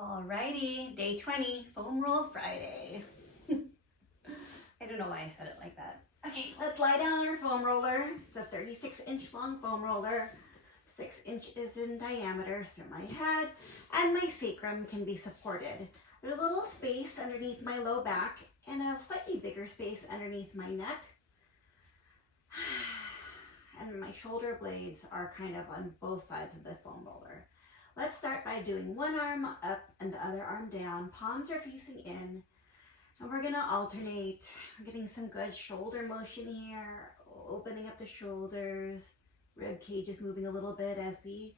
Alrighty, day 20, foam roll Friday. I don't know why I said it like that. Okay, let's lie down on our foam roller. It's a 36-inch long foam roller, 6 inches in diameter, so my head and my sacrum can be supported. There's a little space underneath my low back and a slightly bigger space underneath my neck. And my shoulder blades are kind of on both sides of the foam roller. Let's start by doing one arm up and the other arm down. Palms are facing in. And we're gonna alternate. I'm getting some good shoulder motion here, opening up the shoulders. Rib cage is moving a little bit as we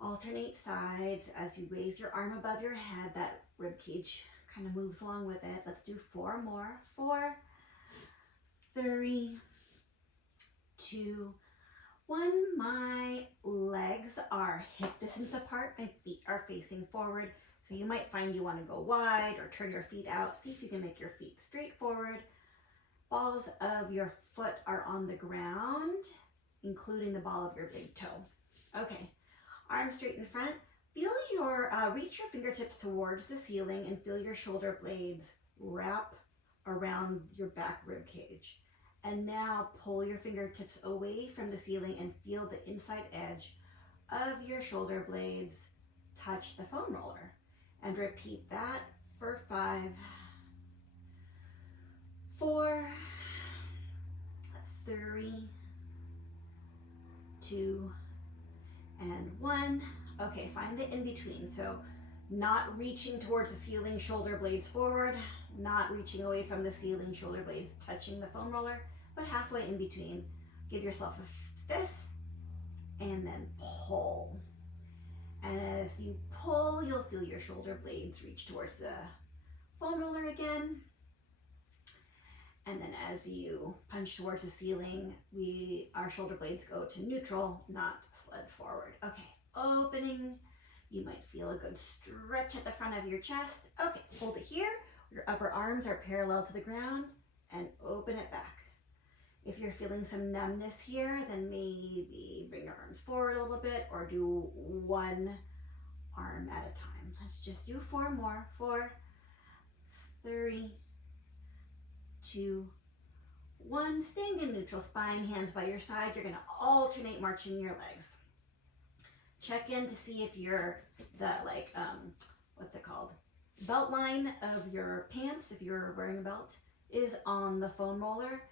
alternate sides. As you raise your arm above your head, that rib cage kind of moves along with it. Let's do 4 more. 4, 3, 2, 1. My legs are hip distance apart. My feet are facing forward. So you might find you want to go wide or turn your feet out. See if you can make your feet straight forward. Balls of your foot are on the ground, including the ball of your big toe. Okay, arms straight in front. Feel your, reach your fingertips towards the ceiling and feel your shoulder blades wrap around your back rib cage. And now pull your fingertips away from the ceiling and feel the inside edge of your shoulder blades touch the foam roller. And repeat that for 5, 4, 3, 2, and 1. Okay, find the in-between. So not reaching towards the ceiling, shoulder blades forward, not reaching away from the ceiling, shoulder blades touching the foam roller, but halfway in between. Give yourself a fist and then pull. And as you pull, you'll feel your shoulder blades reach towards the foam roller again. And then as you punch towards the ceiling, our shoulder blades go to neutral, not sled forward. Okay, opening. You might feel a good stretch at the front of your chest. Okay, hold it here. Your upper arms are parallel to the ground and open it back. If you're feeling some numbness here, then maybe bring your arms forward a little bit or do 1 arm at a time. Let's just do 4 more. 4, 3, 2, 1. Staying in neutral spine, hands by your side. You're gonna alternate marching your legs. Check in to see if you're what's it called? Belt line of your pants, if you're wearing a belt, is on the foam roller.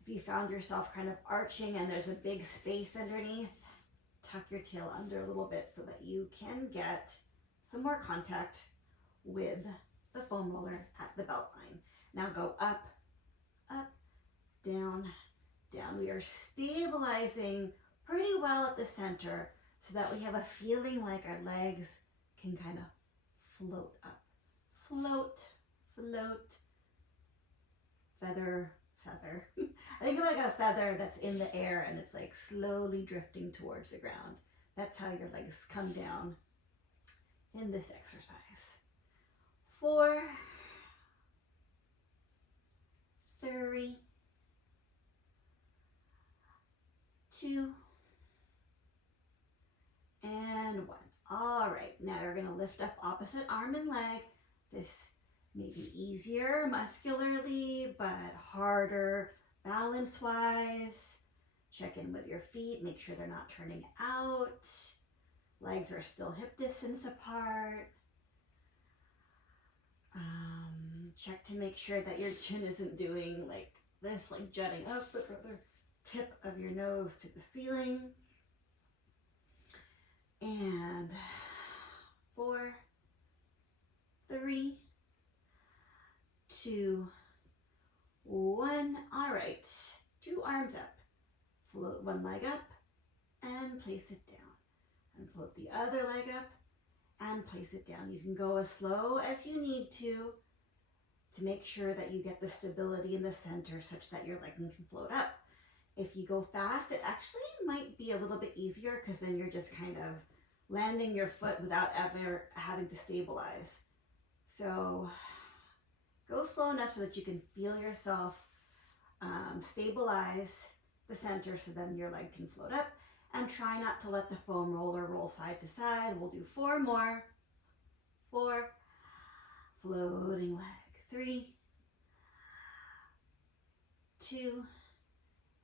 If you found yourself kind of arching and there's a big space underneath, tuck your tail under a little bit so that you can get some more contact with the foam roller at the belt line. Now go up, up, down, down. We are stabilizing pretty well at the center so that we have a feeling like our legs can kind of float up. Float, float, feather, feather. I think of like a feather that's in the air and it's like slowly drifting towards the ground. That's how your legs come down in this exercise. 4, 3, 2, and 1. All right, now you're gonna lift up opposite arm and leg. This may be easier muscularly, but harder balance-wise. Check in with your feet, make sure they're not turning out. Legs are still hip distance apart. Check to make sure that your chin isn't doing like this, like jutting up, but rather tip of your nose to the ceiling. And 4, 3, 2, 1. All right, 2 arms up. Float one leg up and place it down. And float the other leg up and place it down. You can go as slow as you need to make sure that you get the stability in the center such that your leg can float up. If you go fast, it actually might be a little bit easier because then you're just kind of landing your foot without ever having to stabilize. So go slow enough so that you can feel yourself stabilize the center so then your leg can float up, and try not to let the foam roller roll side to side. We'll do 4 more. 4, floating leg, 3, 2,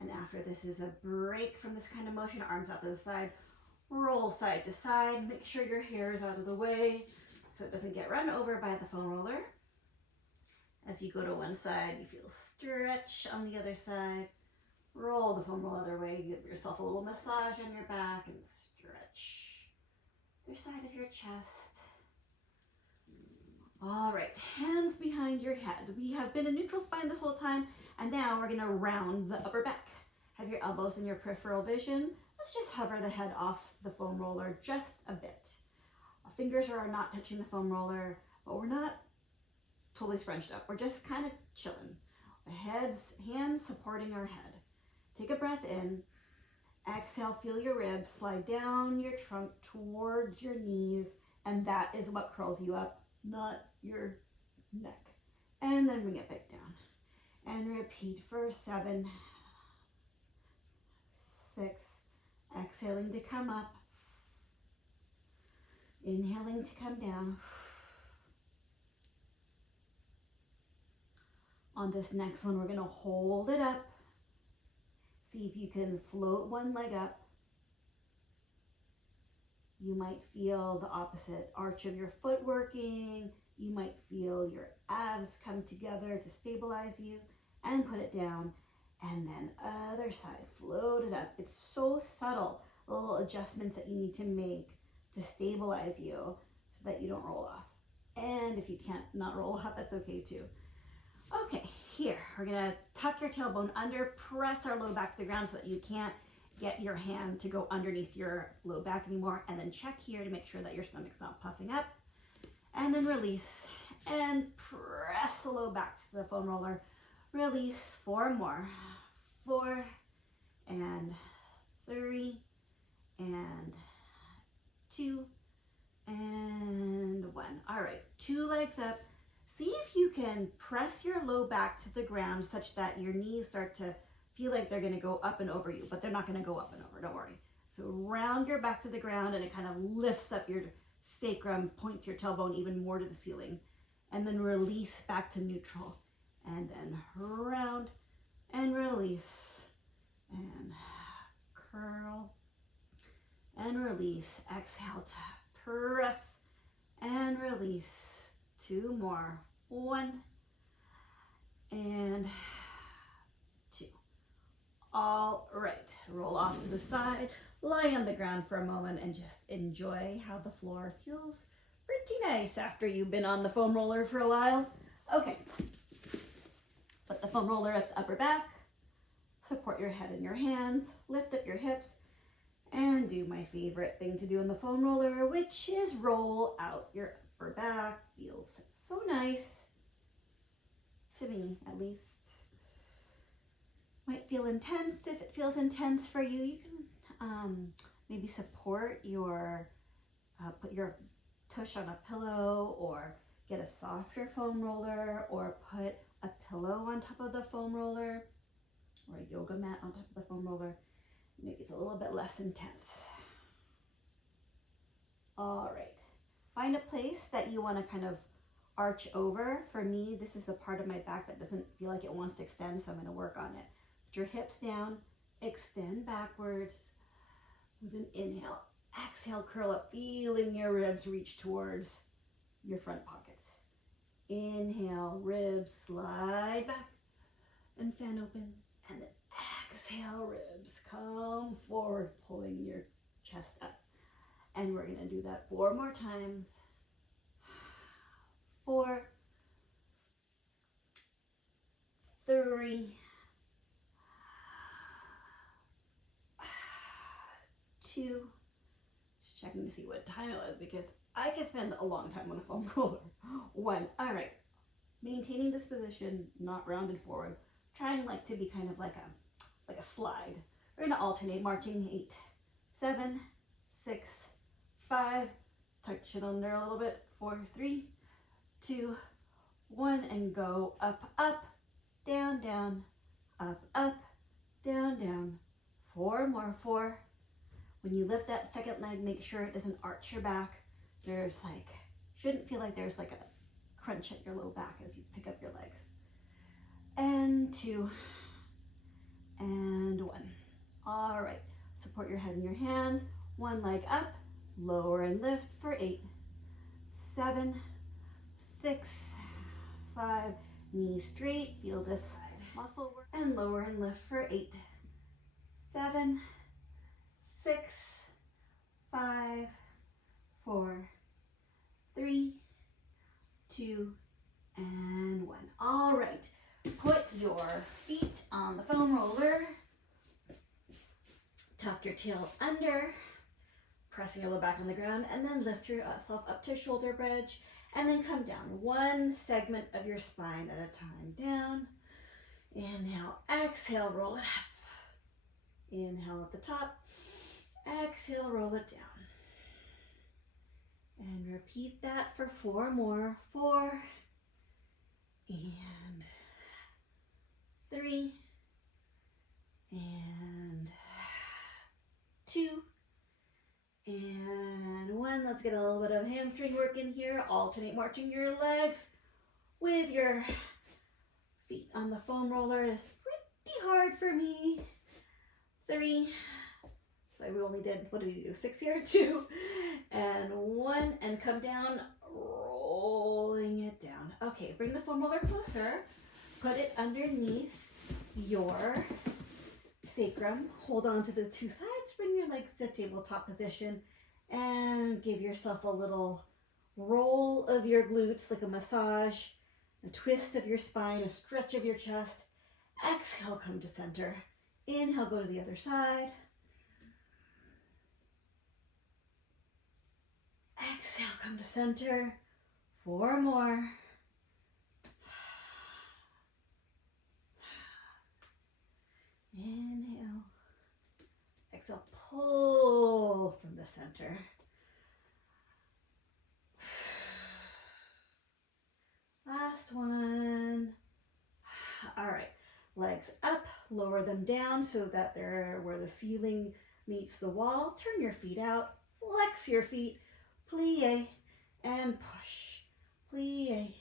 and after this is a break from this kind of motion, arms out to the side, roll side to side, make sure your hair is out of the way so it doesn't get run over by the foam roller. As you go to one side, you feel stretch on the other side, roll the foam roller the other way, give yourself a little massage on your back and stretch the side of your chest. All right, hands behind your head. We have been in neutral spine this whole time, and now we're gonna round the upper back. Have your elbows in your peripheral vision. Let's just hover the head off the foam roller just a bit. Our fingers are not touching the foam roller, but we're not totally scrunched up. We're just kind of chilling. Our hands supporting our head. Take a breath in. Exhale, feel your ribs slide down your trunk towards your knees, and that is what curls you up, not your neck. And then bring it back down. And repeat for 7, 6, exhaling to come up, inhaling to come down. On this next one, we're going to hold it up. See if you can float one leg up. You might feel the opposite arch of your foot working. You might feel your abs come together to stabilize you, and put it down. And then other side, float it up. It's so subtle, little adjustments that you need to make to stabilize you so that you don't roll off. And if you can't not roll off, that's okay too. Okay, here, we're gonna tuck your tailbone under, press our low back to the ground so that you can't get your hand to go underneath your low back anymore, and then check here to make sure that your stomach's not puffing up. And then release, and press the low back to the foam roller. Release, 4 more. 4, and 3, and 2, and 1. All right, 2 legs up. See if you can press your low back to the ground such that your knees start to feel like they're gonna go up and over you, but they're not gonna go up and over, don't worry. So round your back to the ground, and it kind of lifts up your sacrum, points your tailbone even more to the ceiling, and then release back to neutral, and then round and release, and curl and release. Exhale to press and release. 2 more. 1 and 2. All right, roll off to the side, lie on the ground for a moment, and just enjoy how the floor feels pretty nice after you've been on the foam roller for a while. Okay, put the foam roller at the upper back, support your head in your hands, lift up your hips, and do my favorite thing to do in the foam roller, which is roll out your upper back. Feels so nice, to me at least. Might feel intense. If it feels intense for you, you can maybe support your, put your tush on a pillow, or get a softer foam roller, or put a pillow on top of the foam roller, or a yoga mat on top of the foam roller. Maybe it's a little bit less intense. All right, find a place that you want to kind of arch over. For me, this is the part of my back that doesn't feel like it wants to extend, so I'm going to work on it. Put your hips down, extend backwards with an inhale. Exhale, curl up, feeling your ribs reach towards your front pockets. Inhale, ribs slide back and fan open, and then exhale, ribs come forward, pulling your chest up. And we're going to do that 4 more times. 4, 3, 2, just checking to see what time it was, because I could spend a long time on a foam roller. 1, all right, maintaining this position, not rounded forward, trying like to be kind of like a slide. We're gonna alternate, marching. 8, 7, 6, 5, touch it under a little bit, 4, 3, 2, 1, and go up, up, down, down, up, up, down, down. 4 more. 4. When you lift that second leg, make sure it doesn't arch your back. There's like Shouldn't feel like there's like a crunch at your low back as you pick up your legs. And 2, and 1. All right, support your head in your hands. One leg up, lower and lift for 8, 7, 6, 5, knees straight, feel this muscle work, and lower and lift for 8, 7, 6, 5, 4, 3, 2, and 1. All right, put your feet on the foam roller. Tuck your tail under, pressing your low back on the ground, and then lift yourself up to shoulder bridge, and then come down. One segment of your spine at a time. Down. Inhale, exhale, roll it up. Inhale at the top. Exhale, roll it down. And repeat that for 4 more. 4, and 3, and 2, and 1. Let's get a little bit of hamstring work in here. Alternate marching your legs with your feet on the foam roller. It's pretty hard for me. 3. So we only did, what did we do? 6 here? 2, and 1, and come down, rolling it down. Okay, bring the foam roller closer. Put it underneath your sacrum. Hold on to the 2 sides. Bring your legs to tabletop position and give yourself a little roll of your glutes, like a massage, a twist of your spine, a stretch of your chest. Exhale, come to center. Inhale, go to the other side. Exhale, come to center. 4 more. Inhale. Exhale, pull from the center. Last one. All right, legs up, lower them down so that they're where the ceiling meets the wall. Turn your feet out, flex your feet, plie and push, plie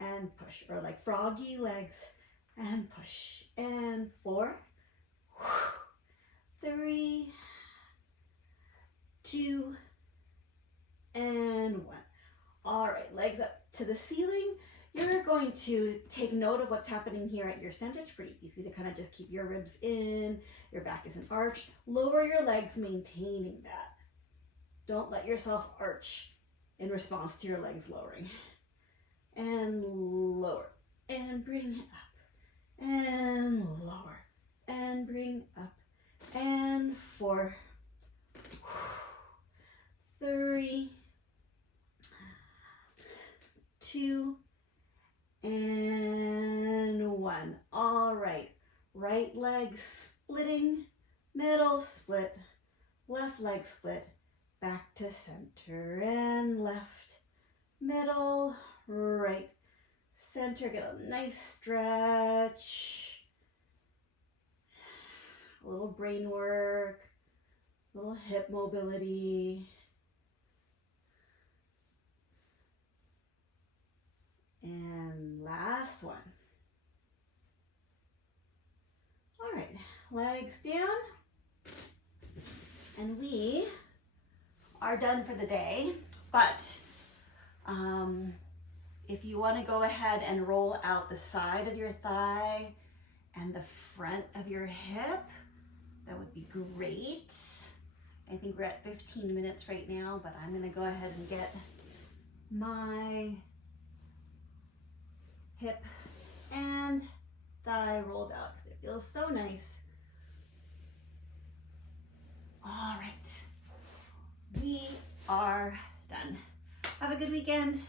and push, or like froggy legs, and push. And 4, 3, 2, and 1. All right, legs up to the ceiling. You're going to take note of what's happening here at your center. It's pretty easy to kind of just keep your ribs in, your back isn't arched. Lower your legs, maintaining that. Don't let yourself arch in response to your legs lowering. And lower, and bring it up, and lower, and bring up, and 4, 3, 2, and 1. All right, right leg splitting, middle split, left leg split, back to center, and left, middle, right, center. Get a nice stretch, a little brain work, a little hip mobility. And last one. All right, legs down. And we are done for the day, but if you want to go ahead and roll out the side of your thigh and the front of your hip, that would be great. I think we're at 15 minutes right now, but I'm going to go ahead and get my hip and thigh rolled out because it feels so nice. All right, we are done. Have a good weekend.